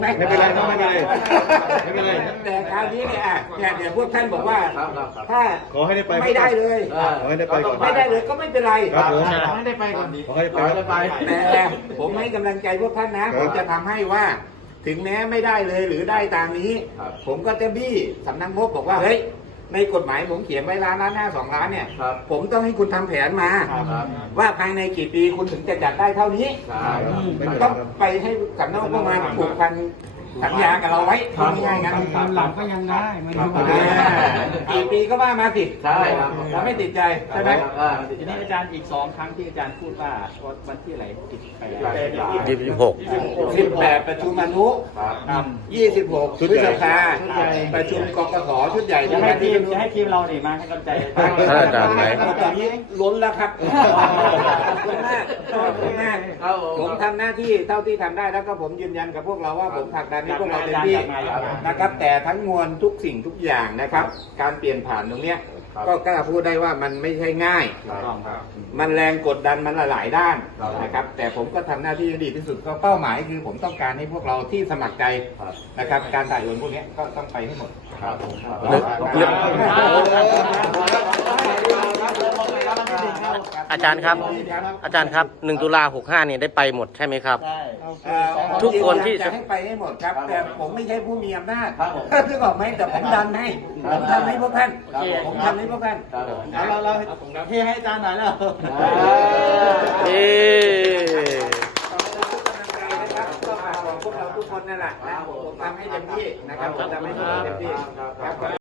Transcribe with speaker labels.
Speaker 1: ไม่เป็นไรไม่เป็นไรไม่เป็นไร
Speaker 2: แต่คราวนี้เนี่ยเดี๋ยวพวกท่านบอกว่าถ้า
Speaker 1: ขอให้ได้ไป
Speaker 2: ไม่ได้เลย
Speaker 1: ขอให้ได้ไปก่อน
Speaker 2: ไม่ได้เลยก็ไม่เป็นไร
Speaker 1: ครับผม
Speaker 3: ไม่ได้ไปก่อน
Speaker 1: ขอให้ได้ไป
Speaker 2: แต่ผมให้กำลังใจพวกท่านนะผมจะทำให้ว่า ถึงแม้ไม่ได้เลยหรือได้ตามนี้ ผมก็จะบี้สำนักงบบอกว่าเฮ้ยในกฎหมายผมเขียนไว้ล้านหน้า2 ล้านเนี่ยผมต้องให้คุณทำแผนมา ว่าภายในกี่ปีคุณถึงจะจัดได้เท่านี้ต้องไปให้สำนักงบประมาณผูกพันสัญญากับเราไว้ง่ายๆงั้น
Speaker 3: หลังก็ยังได้ไม่รู้
Speaker 2: กี่ปีก็ว่ามาสิ
Speaker 4: ใช่ครับ
Speaker 2: เราไม่ติดใจใช่ไหม
Speaker 3: ทีนี้อาจารย์อีก2 ครั้งที่อาจารย์พูดว่าวันที่อะไร
Speaker 2: 18ประชุมอนุ26พฤษภาประชุมกกสชุดใหญ่
Speaker 3: จะให้ทีมเราเนี่ยมาให้กำลังใจ
Speaker 5: อาจารย์ไหม
Speaker 2: ตอนนี้ล้นแล้วครับขอบคุณมากขอบคุณมากผมทำหน้าที่เท่าที่ทำได้แล้วก็ผมยืนยันกับพวกเราว่าผมผลักดันให้พวกเราเต็มที่นะครับ แต่ทั้งมวลทุกสิ่งทุกอย่างนะครับ การเปลี่ยนผ่านตรงเนี้ยก็กล้าพูดได้ว่ามันไม่ใช่ง่ายมันแรงกดดันมันหลายด้านนะครับ แต่ผมก็ทำหน้าที่ดีที่สุดก็เป้าหมายคือผมต้องการให้พวกเราที่สมัครใจนะครับ การถ่ายโอนพวกนี้ก็ต้องไปให้หมด
Speaker 5: อาจารย์ครับ อาจารย์ครับ1 ตุลา 65เนี่ยได้ไปหมดใช่ไหมครับ ทุกคนที่
Speaker 2: จะให้ไปให้หมดครับ แต่ผมไม่ใช่ผู้มีอำนาจนึกออกไหมแต่ผมดันให้ผมทำให้พวกท่านผมทำให้พวกท่าน
Speaker 3: เราเทให้อาจารย์หน่อยแล้ว
Speaker 5: เอ๊
Speaker 2: ก็ฝากบอกพวกเราทุกคนนั่นแหละนะผมทำให้เต็มที่นะครับผมทำให้ทุกคนเต็มที่ครับ